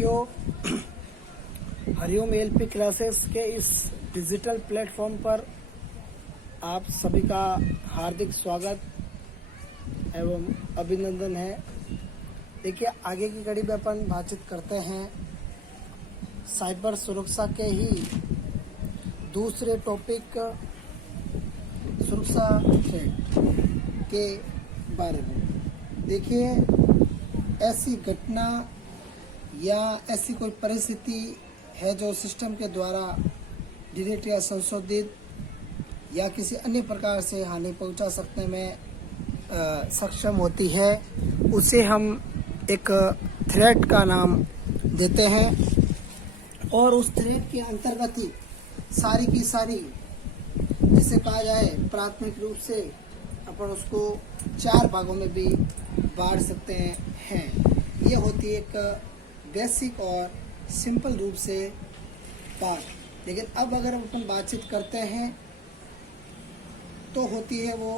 साथियों, Hariom LP classes के इस डिजिटल प्लेटफॉर्म पर आप सभी का हार्दिक स्वागत एवं अभिनंदन है। देखिए, आगे की कड़ी में अपन बातचीत करते हैं साइबर सुरक्षा के ही दूसरे टॉपिक सुरक्षा थ्रेट के बारे में। देखिए, ऐसी घटना या ऐसी कोई परिस्थिति है जो सिस्टम के द्वारा डिलीट या संशोधित या किसी अन्य प्रकार से हानि पहुंचा सकने में सक्षम होती है, उसे हम एक थ्रेट का नाम देते हैं। और उस थ्रेट के अंतर्गत ही सारी की सारी, जिसे कहा जाए प्राथमिक रूप से अपन उसको 4 भागों में भी बांट सकते हैं। ये होती है एक बेसिक और सिंपल रूप से बात। लेकिन अब अगर अपन बातचीत करते हैं तो होती है वो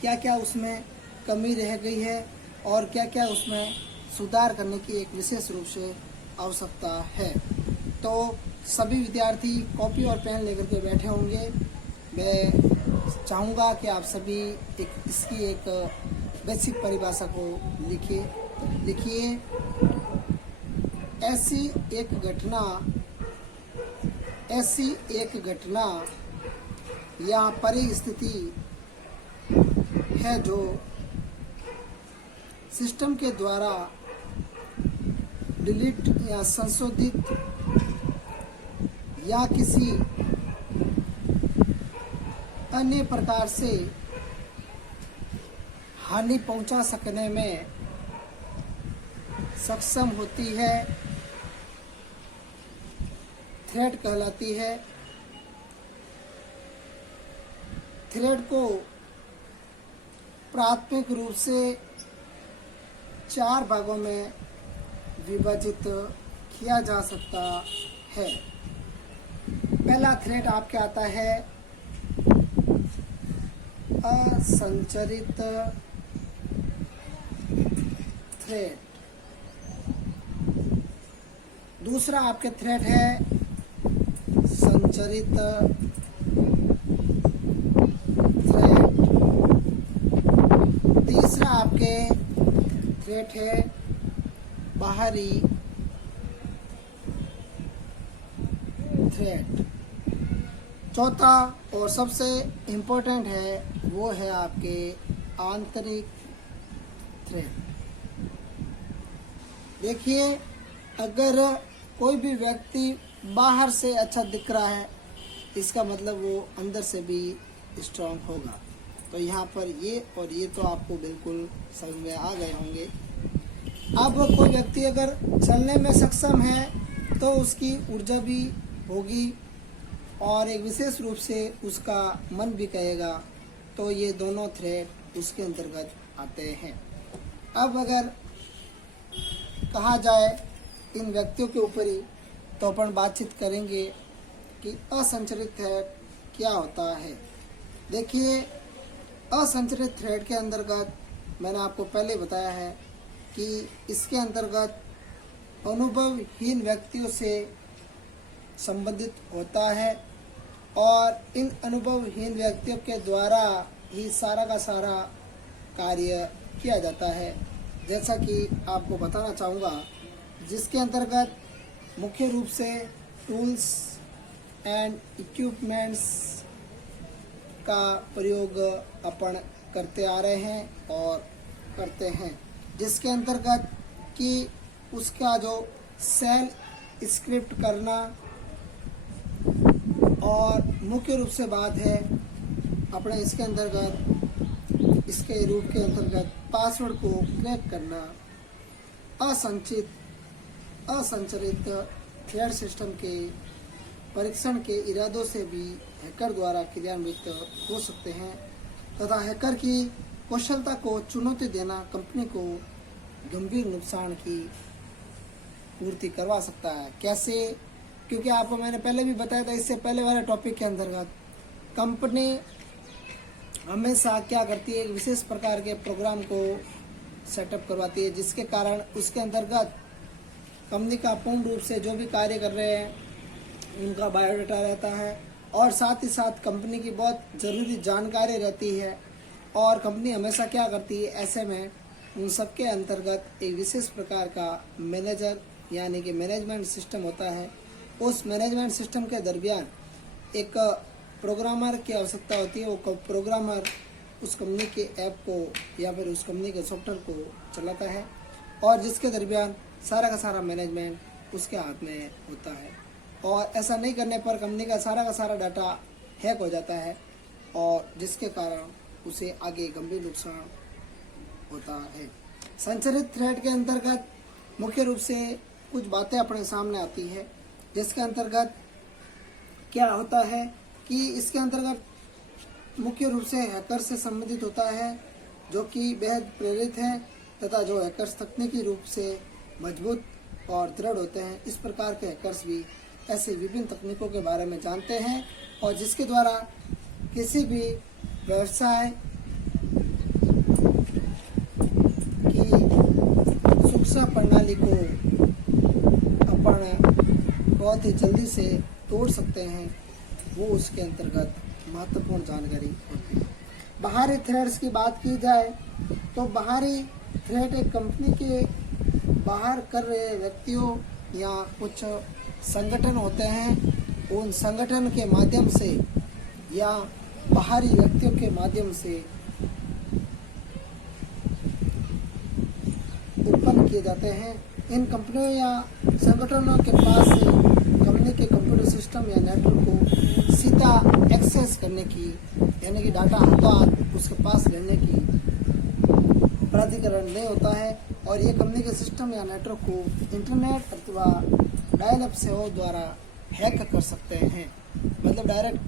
क्या क्या उसमें कमी रह गई है और क्या क्या उसमें सुधार करने की एक विशेष रूप से आवश्यकता है। तो सभी विद्यार्थी कॉपी और पेन लेकर के बैठे होंगे। मैं चाहूँगा कि आप सभी इसकी एक बेसिक परिभाषा को लिखिए। ऐसी एक घटना या परिस्थिति है जो सिस्टम के द्वारा डिलीट या संशोधित या किसी अन्य प्रकार से हानि पहुंचा सकने में सक्षम होती है, थ्रेट कहलाती है। थ्रेट को प्राथमिक रूप से 4 भागों में विभाजित किया जा सकता है। पहला थ्रेट आपके आता है असंरचित थ्रेट। दूसरा आपके थ्रेट है संरचित थ्रेट। तीसरा आपके थ्रेट है बाहरी थ्रेट। चौथा और सबसे इम्पोर्टेंट है वो है आपके आंतरिक थ्रेट। देखिए, अगर कोई भी व्यक्ति बाहर से अच्छा दिख रहा है, इसका मतलब वो अंदर से भी स्ट्रांग होगा। तो यहाँ पर ये और ये तो आपको बिल्कुल समझ में आ गए होंगे। अब कोई व्यक्ति अगर चलने में सक्षम है तो उसकी ऊर्जा भी होगी और एक विशेष रूप से उसका मन भी कहेगा। तो ये दोनों थ्रेट उसके अंतर्गत आते हैं। अब अगर कहा जाए इन व्यक्तियों के ऊपर ही, तो अपन बातचीत करेंगे कि असंरचित थ्रेट क्या होता है। देखिए, असंरचित थ्रेट के अंतर्गत मैंने आपको पहले बताया है कि इसके अंतर्गत अनुभवहीन व्यक्तियों से संबंधित होता है और इन अनुभवहीन व्यक्तियों के द्वारा ही सारा का सारा कार्य किया जाता है। जैसा कि आपको बताना चाहूँगा, जिसके अंतर्गत मुख्य रूप से टूल्स एंड इक्विपमेंट्स का प्रयोग अपन करते आ रहे हैं और करते हैं, जिसके अंतर्गत कि उसका जो सेल स्क्रिप्ट करना और मुख्य रूप से बात है अपने इसके अंतर्गत, इसके रूप के अंतर्गत पासवर्ड को क्रैक करना। असंरचित थ्रेट सिस्टम के परीक्षण के इरादों से भी हैकर द्वारा क्रियान्वित हो सकते हैं तथा हैकर की कौशलता को चुनौती देना कंपनी को गंभीर नुकसान की पूर्ति करवा सकता है। कैसे? क्योंकि आपको मैंने पहले भी बताया था, इससे पहले वाले टॉपिक के अंतर्गत कंपनी हमेशा क्या करती है, एक विशेष प्रकार के प्रोग्राम को सेटअप करवाती है, जिसके कारण उसके अंतर्गत कंपनी का पूर्ण रूप से जो भी कार्य कर रहे हैं उनका बायोडाटा रहता है, और साथ ही साथ कंपनी की बहुत ज़रूरी जानकारी रहती है। और कंपनी हमेशा क्या करती है, ऐसे में उन सब के अंतर्गत एक विशेष प्रकार का मैनेजर यानी कि मैनेजमेंट सिस्टम होता है। उस मैनेजमेंट सिस्टम के दरमियान एक प्रोग्रामर की आवश्यकता होती है। वो प्रोग्रामर उस कंपनी के ऐप को या फिर उस कंपनी के सॉफ्टवेयर को चलाता है, और जिसके दरमियान सारा का सारा मैनेजमेंट उसके हाथ में होता है। और ऐसा नहीं करने पर कंपनी का सारा डाटा हैक हो जाता है, और जिसके कारण उसे आगे गंभीर नुकसान होता है। संचारित थ्रेट के अंतर्गत मुख्य रूप से कुछ बातें अपने सामने आती है, जिसके अंतर्गत क्या होता है कि इसके अंतर्गत मुख्य रूप से हैकर से संबंधित होता है, जो कि बेहद प्रेरित है तथा जो हैकर्स तकनीकी रूप से मजबूत और दृढ़ होते हैं। इस प्रकार के हैकर्स भी ऐसे विभिन्न तकनीकों के बारे में जानते हैं, और जिसके द्वारा किसी भी व्यवसाय की सुरक्षा प्रणाली को अपन बहुत ही जल्दी से तोड़ सकते हैं, वो उसके अंतर्गत महत्वपूर्ण जानकारी होती है। बाहरी थ्रेट्स की बात की जाए तो बाहरी थ्रेट एक कंपनी के बाहर कर रहे व्यक्तियों या कुछ संगठन होते हैं, उन संगठन के माध्यम से या बाहरी व्यक्तियों के माध्यम से उत्पन्न किए जाते हैं। इन कंपनियों या संगठनों के पास से कंपनी के कंप्यूटर सिस्टम या नेटवर्क को सीधा एक्सेस करने की यानी कि डाटा हाथों हाथ उसके पास लेने की प्राधिकरण नहीं होता है, और ये कंपनी के सिस्टम या नेटवर्क को इंटरनेट अथवा डायल अप सेवाओं द्वारा हैक कर सकते हैं। मतलब डायरेक्ट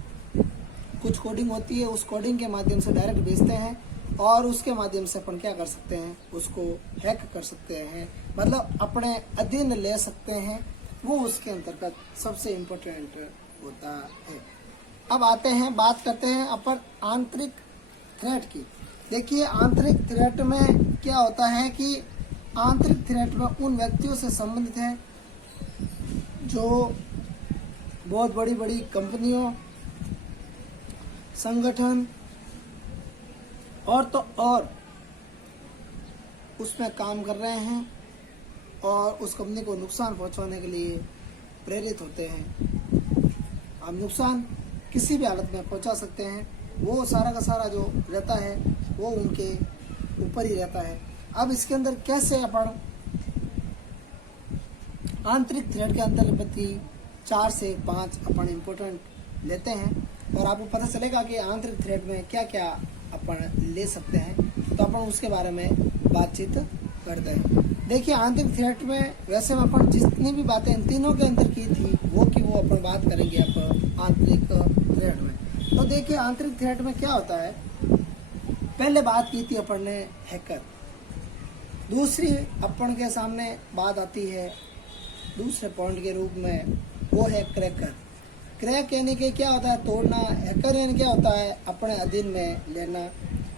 कुछ कोडिंग होती है, उस कोडिंग के माध्यम से डायरेक्ट भेजते हैं, और उसके माध्यम से अपन क्या कर सकते हैं, उसको हैक कर सकते हैं, मतलब अपने अधीन ले सकते हैं। वो उसके अंतर्गत सबसे इम्पोर्टेंट होता है। अब आते हैं, बात करते हैं अपन आंतरिक थ्रेट की। देखिए आंतरिक थ्रेट में क्या होता है कि आंतरिक थ्रेट में उन व्यक्तियों से संबंधित है जो बहुत बड़ी बड़ी कंपनियों, संगठन और तो और उसमें काम कर रहे हैं और उस कंपनी को नुकसान पहुंचाने के लिए प्रेरित होते हैं। अब नुकसान किसी भी हालत में पहुंचा सकते हैं, वो सारा का सारा जो रहता है वो उनके ऊपर ही रहता है। अब इसके अंदर कैसे अपन आंतरिक थ्रेट के अंतर्गत 4 से 5 अपन इम्पोर्टेंट लेते हैं, और आपको पता चलेगा कि आंतरिक थ्रेट में क्या क्या अपन ले सकते हैं, तो अपन उसके बारे में बातचीत करते हैं। देखिए आंतरिक थ्रेट में वैसे में अपन जितनी भी बातें इन तीनों के अंदर की थी वो अपन बात करेंगे अब आंतरिक थ्रेट में। तो देखिए आंतरिक थ्रेट में क्या होता है, पहले बात की थी अपन ने हैकर, दूसरी अपन के सामने बात आती है दूसरे पॉइंट के रूप में, वो है क्रैकर। क्रैक यानी कि क्या होता है, तोड़ना। हैकर यानी क्या होता है, अपने अधीन में लेना।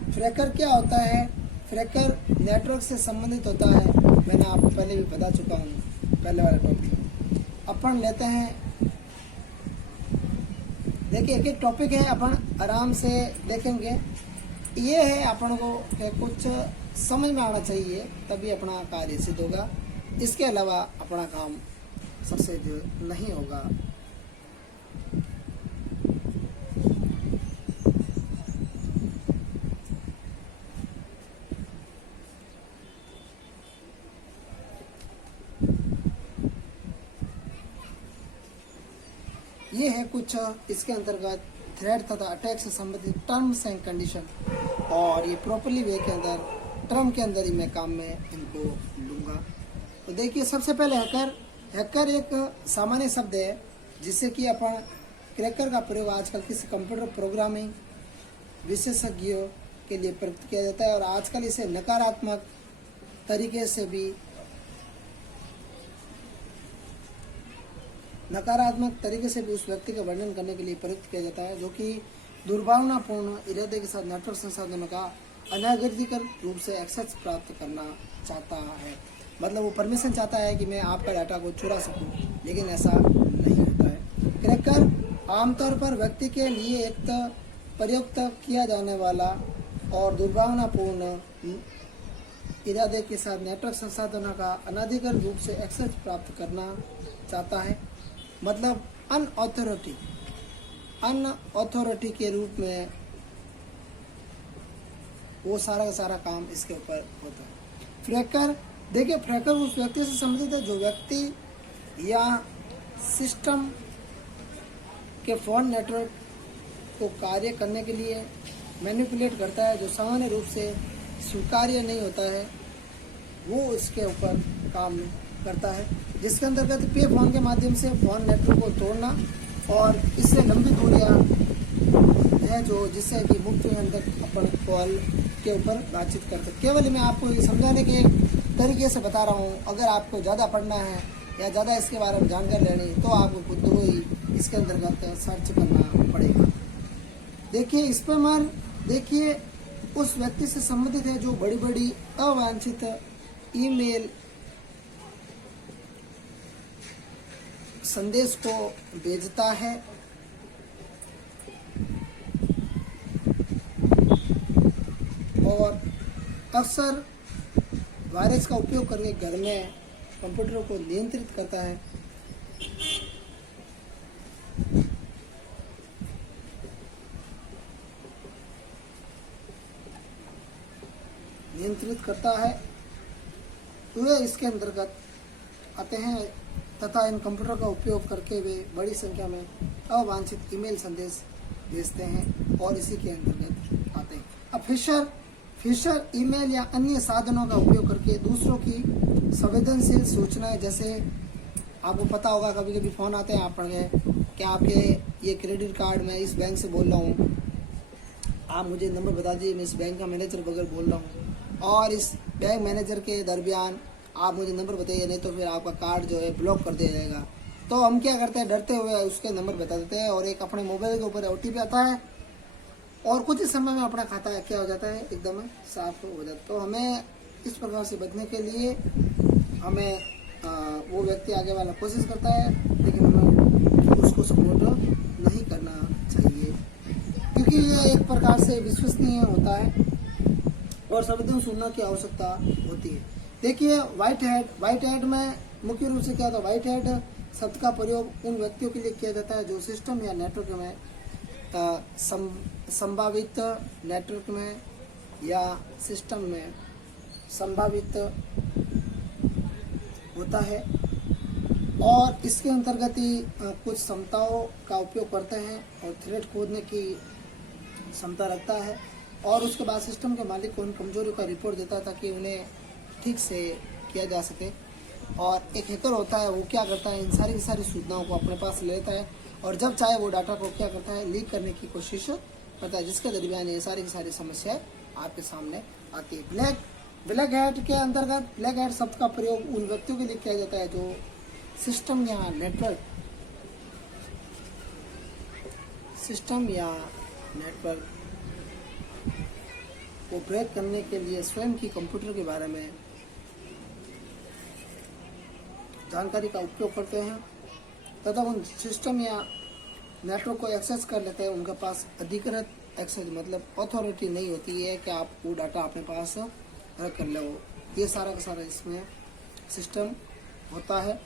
फ्रैकर क्या होता है, फ्रैकर नेटवर्क से संबंधित होता है, मैंने आपको पहले भी बता चुका हूँ पहले वाले टॉपिक में। अपन लेते हैं, देखिए एक एक टॉपिक है, अपन आराम से देखेंगे। ये है अपन को कुछ समझ में आना चाहिए, तभी अपना कार्य सिद्ध होगा, इसके अलावा अपना काम सक्सेस नहीं होगा। ये है कुछ इसके अंतर्गत थ्रेट तथा अटैक से संबंधित टर्म्स एंड कंडीशन, और ये प्रॉपरली वे के अंदर टर्म के अंदर ही मैं काम में इनको लूँगा। तो देखिए सबसे पहले हैकर एक सामान्य शब्द है जिससे कि अपन क्रैकर का प्रयोग आजकल किसी कंप्यूटर प्रोग्रामिंग विशेषज्ञों के लिए प्रयुक्त किया जाता है, और आजकल इसे नकारात्मक तरीके से भी उस व्यक्ति का वर्णन करने के लिए प्रयुक्त किया जाता है जो कि दुर्भावनापूर्ण इरादे के साथ नेटवर्क संसाधनों का अनागरिक रूप से एक्सेस प्राप्त करना चाहता है। मतलब वो परमिशन चाहता है कि मैं आपका डाटा को चुरा सकूं, लेकिन ऐसा नहीं होता है। क्रैकर आमतौर पर व्यक्ति के लिए एक प्रयुक्त किया जाने वाला और दुर्भावनापूर्ण इरादे के साथ नेटवर्क संसाधनों का अनधिकृत रूप से एक्सेस प्राप्त करना चाहता है। मतलब अनअथॉरिटी के रूप में वो सारा का सारा काम इसके ऊपर होता है। फ्रैकर, देखिए फ्रैकर उस व्यक्ति से संबंधित है जो व्यक्ति या सिस्टम के फोन नेटवर्क को कार्य करने के लिए मैनिपुलेट करता है, जो सामान्य रूप से स्वीकार्य नहीं होता है, वो इसके ऊपर काम करता है, जिसके अंतर्गत पे फोन के माध्यम से फोन नेटवर्क को तोड़ना और इससे लंबी दूरियां है जो जिससे कि मुफ्त में अंदर अपन कॉल के ऊपर बातचीत करते। केवल मैं आपको ये समझाने के तरीके से बता रहा हूँ। अगर आपको ज़्यादा पढ़ना है या ज़्यादा इसके बारे में जानकारी लेनी तो आपको खुद को ही इसके अंतर्गत सर्च करना पड़ेगा। देखिए स्पैमर, देखिए उस व्यक्ति से संबंधित है जो बड़ी बड़ी अवांछित ईमेल संदेश को भेजता है और अक्सर वायरस का उपयोग करके घर में कंप्यूटर को नियंत्रित करता है। तो वे इसके अंतर्गत आते हैं तथा इन कंप्यूटर का उपयोग करके वे बड़ी संख्या में अवांछित ईमेल संदेश भेजते हैं और इसी के अंतर्गत आते हैं। अब फिशर ईमेल या अन्य साधनों का उपयोग करके दूसरों की संवेदनशील सूचनाएं, जैसे आपको पता होगा कभी कभी फोन आते हैं आप पढ़ गए कि आपके ये क्रेडिट कार्ड मैं इस बैंक से बोल रहा हूँ, आप मुझे नंबर बता दीजिए, मैं इस बैंक का मैनेजर वगैरह बोल रहा हूँ, और इस बैंक मैनेजर के दरमियान आप मुझे नंबर बताइए, नहीं तो फिर आपका कार्ड जो है ब्लॉक कर दिया जाएगा। तो हम क्या करते हैं, डरते हुए उसके नंबर बता देते हैं और एक अपने मोबाइल के ऊपर OTP आता है और कुछ ही समय में अपना खाता क्या हो जाता है, एकदम साफ हो जाता है। तो हमें इस प्रकार से बचने के लिए हमें वो व्यक्ति आगे वाला कोशिश करता है, लेकिन हमें उसको सपोर्ट नहीं करना चाहिए, क्योंकि ये एक प्रकार से विश्वसनीय होता है और संवेदन सुनना की आवश्यकता होती है। देखिए व्हाइट हेड में मुख्य रूप से क्या होता है, व्हाइट हेड शब्द का प्रयोग उन व्यक्तियों के लिए किया जाता है जो सिस्टम या नेटवर्क में संभावित नेटवर्क में या सिस्टम में संभावित होता है और इसके अंतर्गत ही कुछ क्षमताओं का उपयोग करते हैं और थ्रेड खोदने की क्षमता रखता है और उसके बाद सिस्टम के मालिक को उन कमजोरियों का रिपोर्ट देता है ताकि उन्हें ठीक से किया जा सके। और एक हैकर होता है, वो क्या करता है, इन सारी की सारी सूचनाओं को अपने पास ले लेता है और जब चाहे वो डाटा को क्या करता है, लीक करने की कोशिश करता है, जिसके दरमियान ये सारी की सारी समस्याएं आपके सामने आती है। ब्लैक हैट के अंतर्गत ब्लैक हैट शब्द का प्रयोग उन व्यक्तियों के लिए किया जाता है जो सिस्टम या नेटवर्क को ब्रेक करने के लिए स्वयं की कंप्यूटर के बारे में जानकारी का उपयोग करते हैं तथा उन सिस्टम या नेटवर्क को एक्सेस कर लेते हैं। उनके पास अधिकृत एक्सेस मतलब अथॉरिटी नहीं होती है कि आप वो डाटा अपने पास रख कर लो। ये सारा का सारा इसमें सिस्टम होता है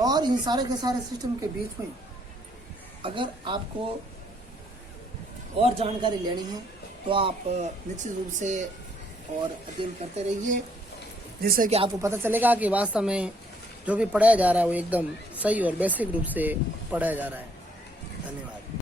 और इन सारे के सारे सिस्टम के बीच में अगर आपको और जानकारी लेनी है तो आप निश्चित रूप से और अध्ययन करते रहिए, जिससे कि आपको पता चलेगा कि वास्तव में जो भी पढ़ाया जा रहा है वो एकदम सही और बेसिक रूप से पढ़ाया जा रहा है। धन्यवाद।